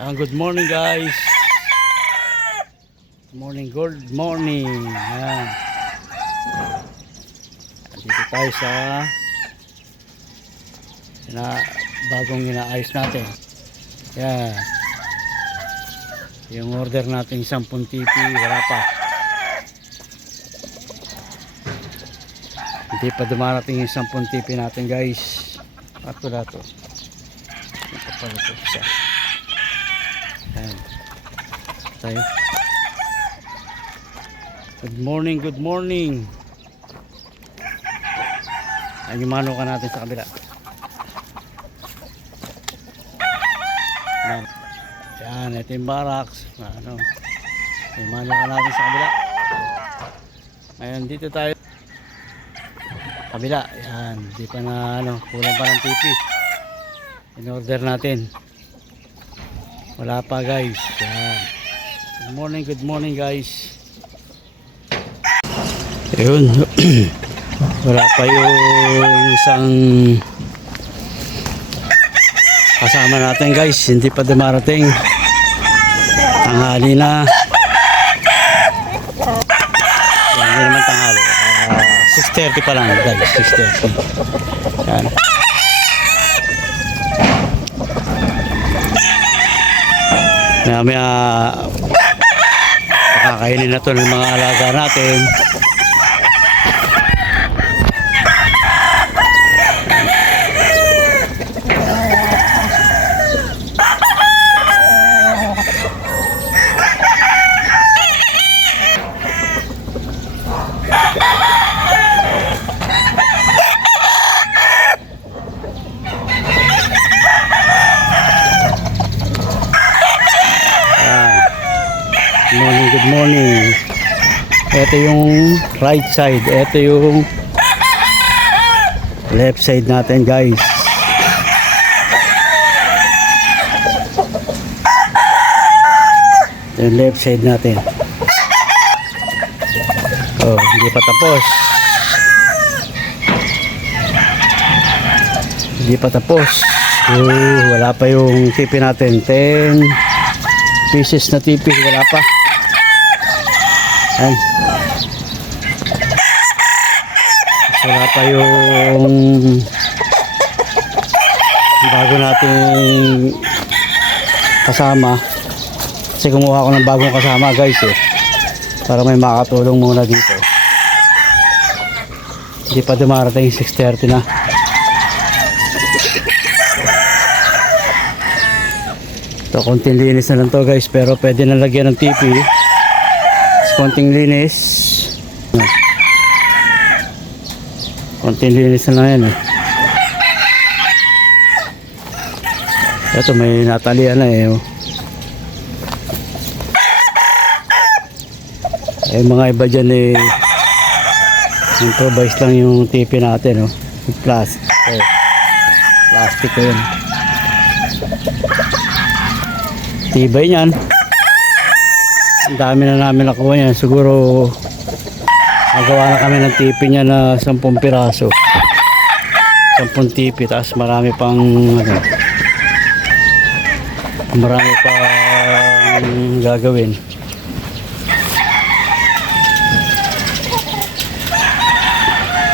Good morning guys. Good morning. Ayan. Dito tayo sa bagong inaayos natin. Ayan. Yung order natin 10 TP wala pa. Hindi pa dumarating yung 10 TP natin guys. Ato na to. Ito pala ito siya. Ayan. Tayo. Good morning. Ayan yung manuka natin sa kabila. Ayan, ito yung barracks. Yung manuka natin sa kabila. Ayan, dito tayo. Kabila. Ayan, di pa na kulang pa ng TP. In order natin. Wala pa guys. Ayan. Good morning guys. Ayun. Wala pa yung isang kasama natin guys. Hindi pa dumarating. Tanghali na. Hindi naman tanghali. 6:30 pa lang guys. 6:30. Ayan. Maya pakakainin na to ng mga alaga natin. Good morning. Ito yung right side, ito yung left side natin guys. Ito yung left side natin. Oh, hindi pa tapos. Wala pa yung tipi natin. 10 pieces na tipi, wala pa. Ay. Wala pa yung bago nating kasama. Kasi kumuha ko ng bagong kasama guys para may makatulong muna dito. Hindi pa dumarating, 6:30 na. Ito, konting linis na lang to guys, pero pwede na lagyan ng TP. Konting linis na lang yan Ito may natalian na mga iba dyan improvise lang yung tipi natin yung plastic ko yun, tibay nyan. Ang dami na namin nakuha yan. Siguro magawa na kami ng tipi niya na 10 piraso. 10 tipi. Tapos marami pang gagawin.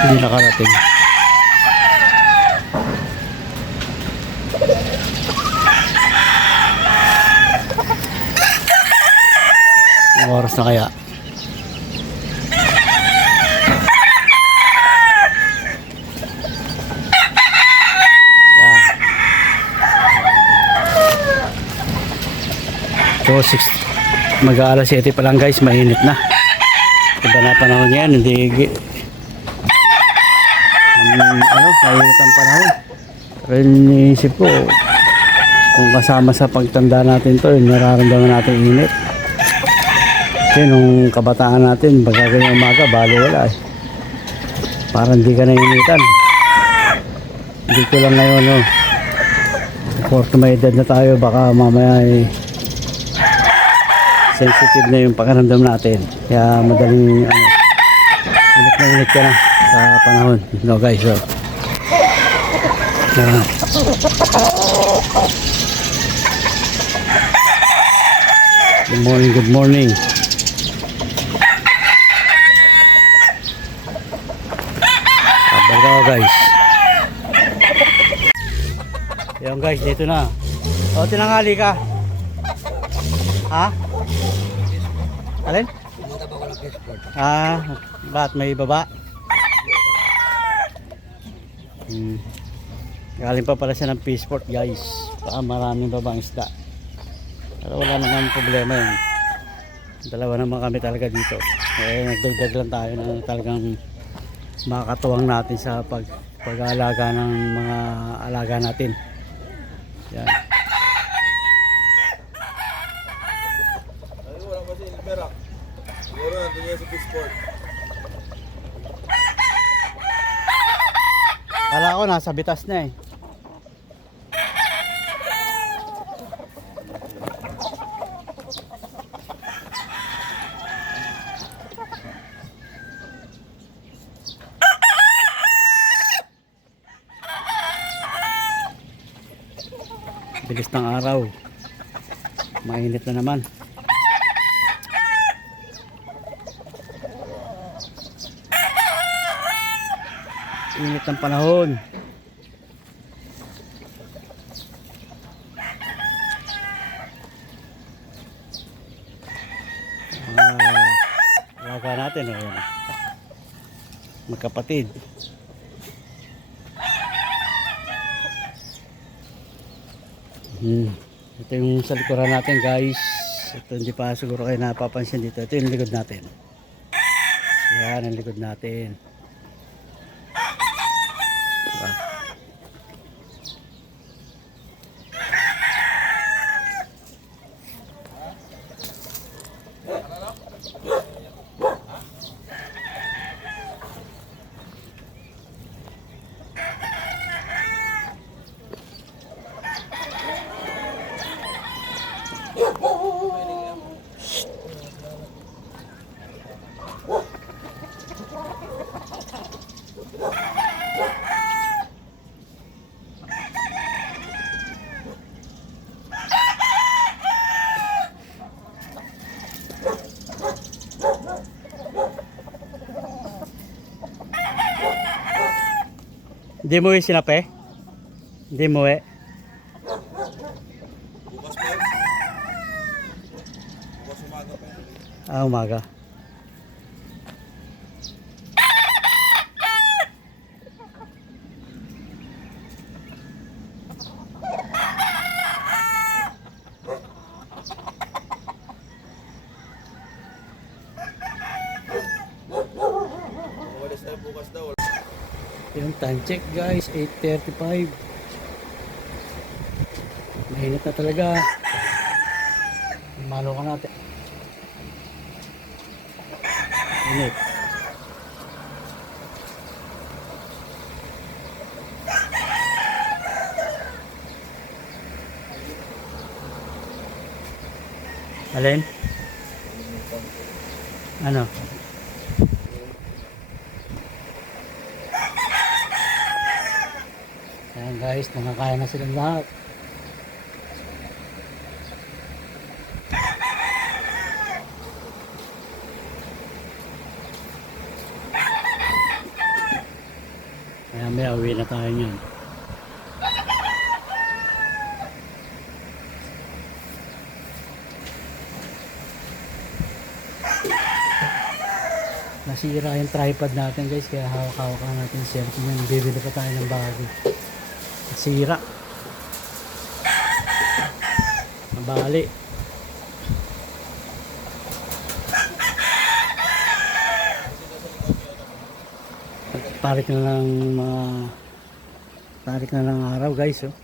Hindi nakarating. Oras na kaya? Yan. So 6 mag-aalas 7 pa lang guys, mainit na. Iba na panahon yan, hindi mainit ang panahon. Pero iniisip ko kung kasama sa pagtanda natin to, nararamdaman natin init. Kasi nung kabataan natin, baga ganyang umaga, balo wala parang hindi ka nainitan. Hindi ko lang ngayon porto may edad na tayo, baka mamaya sensitive na yung pakiramdam natin. Kaya madaling init ka na sa panahon. Guys, Good morning, good morning. Abang ka guys. Yan guys, dito na. O, tinanghali ka. Ha? Alin? Ba't may baba? Galing pa pala siya ng Peaceport guys. Baka maraming babang isda. Pero wala naman problema yun. Dalawa naman kami talaga dito. Nagdagdag lang tayo na talagang makakatuwang natin sa pag-aalaga ng mga alaga natin. Yan. Wala kasi Merak. Siguro nandun niya sa Peaceport. Kala ko nasa bitas na eh. Bilis ng araw. Mainit na naman. Init ng panahon. Alaga natin ayan. Magkapatid. Ito yung sa likuran natin guys. Ito hindi pa siguro kayo napapansin dito. Ito yung likod natin. Yan ang likod natin. Diba? Hindi mo sinape? Hindi mo Bukas pa yun. Bukas umaga pa yun. Umaga. Umalis tayo bukas daw. Yung time check guys, 8:35. Mainit na talaga. Malo ka natin. Init. Alin? Ano? Ayan guys, nakakaya na silang lahat. Kaya may uwi na tayo niyan. Nasira yung tripod natin guys, kaya hawak-hawak natin yung cellphone yan. Bibili pa tayo ng bago. Nasira. Nabali. Tarik na lang mga tarik na lang araw guys oh.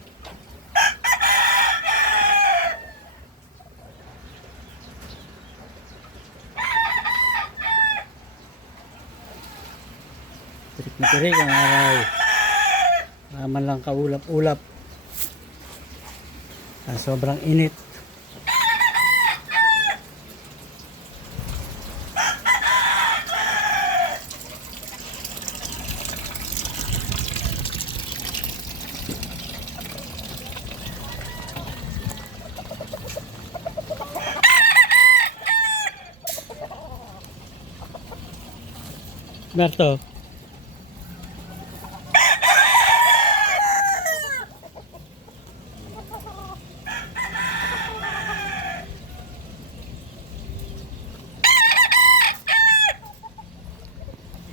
Tirik na tirik ang araw. Naman lang kaulap-ulap. Sobrang init. Berto.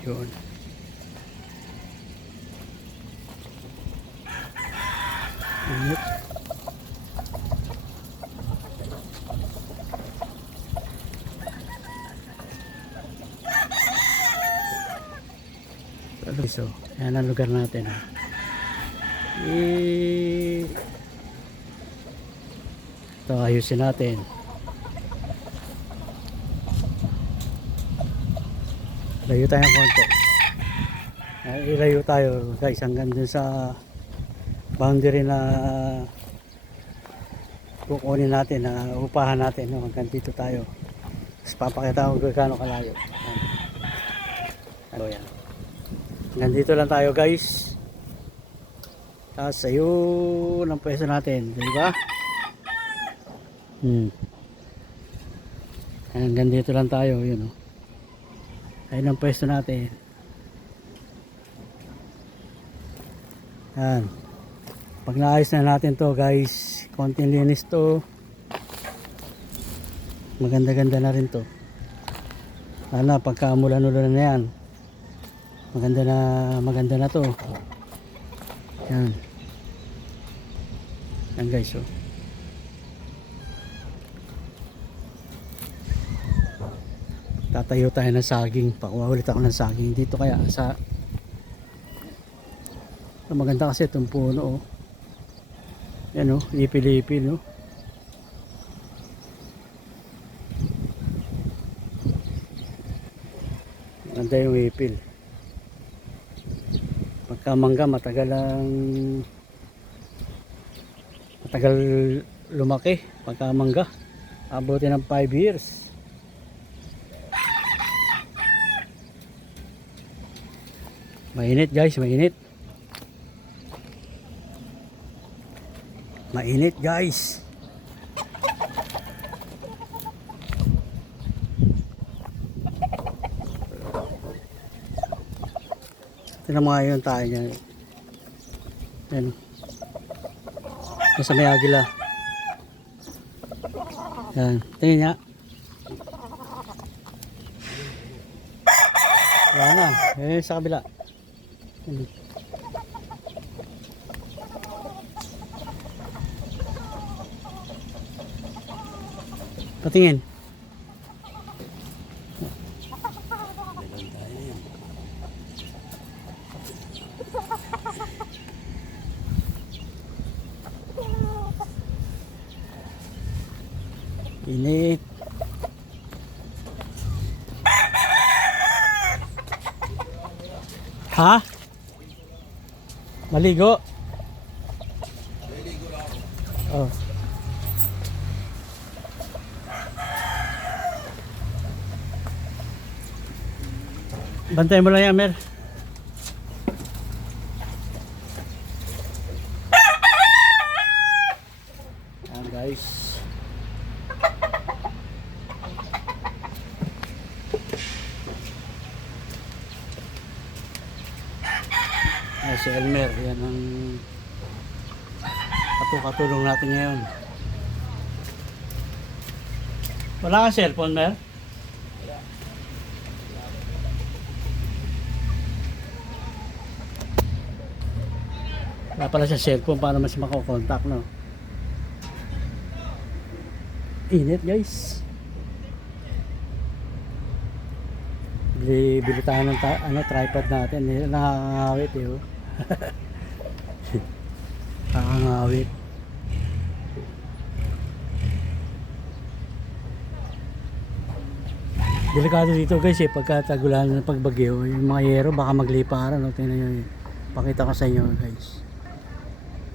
Yun. Init. So, yan ang lugar natin. Ha. Ito, ayusin natin. Layo tayo ng konti. Ilayo tayo guys hanggang dun sa boundary na kukunin natin, na upahan natin. No? Hanggang dito tayo. Tapos papakita ko kung gaano kalayo. Ano yan. Hanggang dito lang tayo guys. Tapos ayun ang pwesto natin. Diba? Hanggang dito lang tayo. Yun, oh. Ayun ang pwesto natin. Yan. Pag naayos na natin to guys, konting linis to, maganda-ganda na rin to. Sana pagka umulan-ulan na yan, maganda na to. Yan. Yan guys, oh. Tatayo tayo ng saging. Pakuha ulit ako ng saging dito, kaya sa maganda kasi itong puno, oh. Yan, oh, ipil-ipil, no. Maganda yung ipil. Pagka mangga matagal lumaki. Pagka mangga abutin ng 5 years. Mainit guys, mainit. Mainit guys. Tignan mo ngayon tayo niya. Yan. Nasa may agila. Yan. Tingnan niya. Wala na. Eh, sa kabila. Yan. Patingin. Init. Ha? Maligo? Oh. Bantayan mo lang yan, Mer. Ayan, guys. Ay, si Elmer. Yan ang katulong natin ngayon. Wala ka cellphone, Mer? Wala pala sa cellphone, paano mas makakontakt, no? Init guys. Bili tayo ng tripod natin. Nakakangawit eh, oh. Nakakangawit. Delikado dito guys eh, pagka tagulan ng pagbagyo, yung mga yero baka magliparan, no? Tingnan nyo yun. Pakita ko sa inyo guys.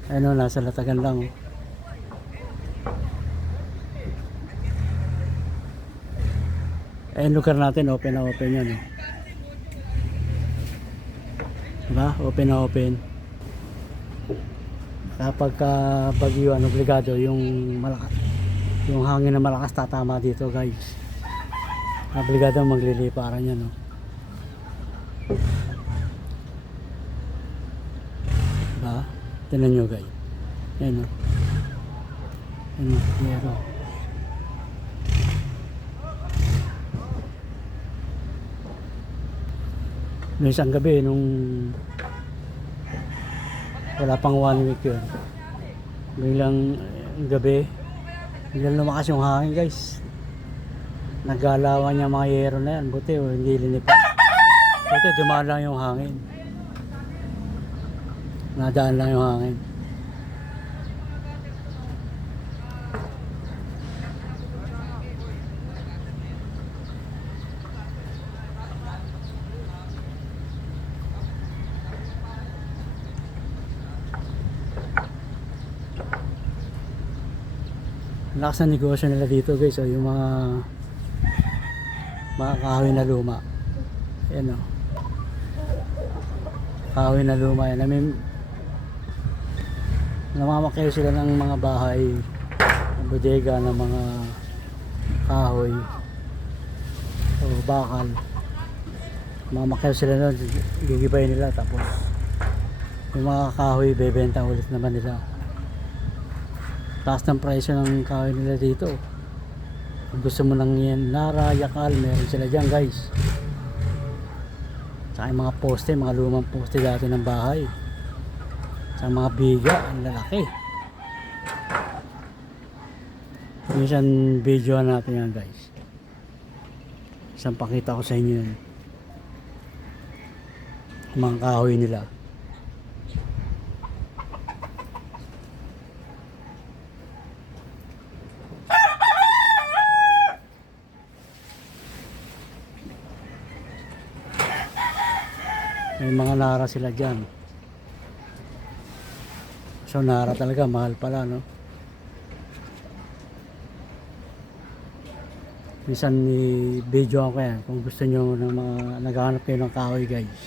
Ano, nasa latagan lang, oh. Eh, lugar natin open na open yan, oh. Diba? Open na open. Kapag bagyo, obligado yung malakas, yung hangin na malakas tatama dito guys. Obligado magliliparan yan, oh. Diba? Tignan nyo guys. Ayan o. Ayan o. Yero. Noong isang gabi, nung wala pang 1 week yun, biglang gabi, biglang lumakas yung hangin guys. Naggalawan yung mga yero na yan. Buti o, hindi linipat. Buti dumaan lang yung hangin. Nadaan lang yung hangin. Lakas ng negosyo nila dito guys, o yung mga kahoy na luma. Ayan o, kahoy na luma yan. I mean, namamakayo sila ng mga bahay, ng bodega ng mga kahoy o bakal. Mamakayo sila nun, gigibay nila, tapos yung mga kahoy bebenta ulit naman nila. Taas ng presyo ng kahoy nila dito. Kung gusto mo ng yan, Nara, Yakal, meron sila dyan guys. Saka yung mga poste, mga lumang poste dati ng bahay. Sa mga biga, ang lalaki. Minsan video natin yan guys. Isang pakita ko sa inyo yan. Mga kahoy nila. May mga Nara sila dyan. So Nara talaga, mahal pala no. Minsan i-video ako yan kung gusto nyo ng mga naghahanap kayo ng kahoy guys.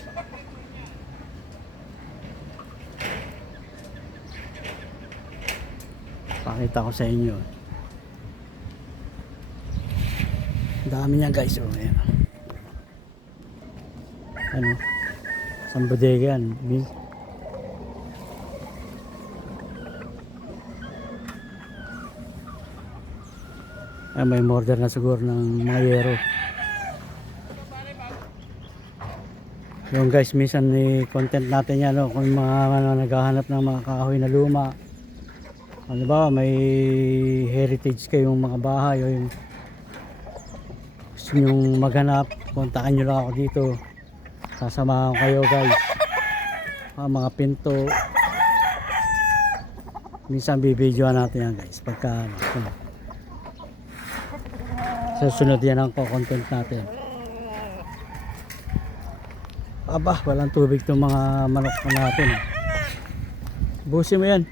Pakita ko sa inyo. Ang dami niya guys. Oh, ayan. Ano? Isang bodega yan. Ay, may order na siguro ng mga yero. Yung guys, minsan content natin yan, no? Kung mga naghahanap ng mga kahoy na luma. Ano ba, may heritage kayong mga bahay o yung gusto nyong maghanap, kontakin nyo lang ako dito. Sasamahan ko kayo guys. Mga pinto. Minsan bibidyoan natin yan guys. Pagka susunod yan ang content natin. Aba, walang tubig itong mga manok natin. Busin mo yan.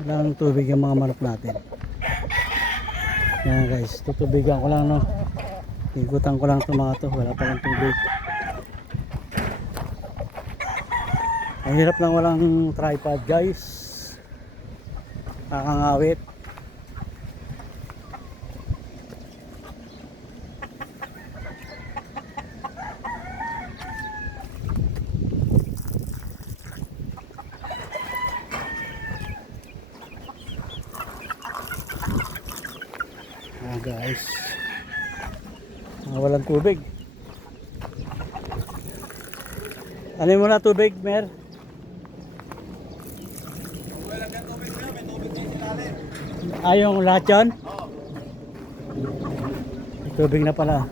Walang tubig yung mga manok natin. Yan guys, tutubigan ko lang no. Ikutan ko lang itong mga to. Wala palang tubig. Ang hirap lang walang tripod guys. Nakakangawit. Guys, walang tubig. Ano mo na tubig, Mer? Wala kang tubig na, may tubig na yung ilalim. Yung lahat yan? Oo. May tubig na pala.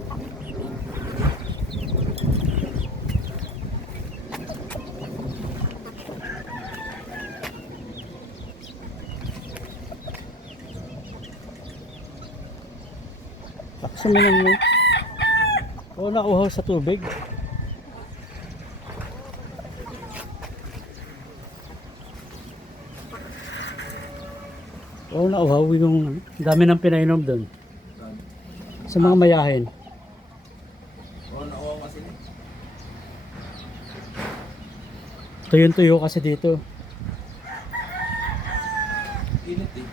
Suminom mo. O nauhaw sa tubig. O nauhaw yung dami ng pinainom doon. Sa mga mayahin. Oo, nauwaw kasi. Tuyo-tuyo kasi dito. Init eh.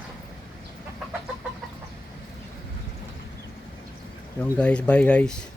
Yung guys, bye guys.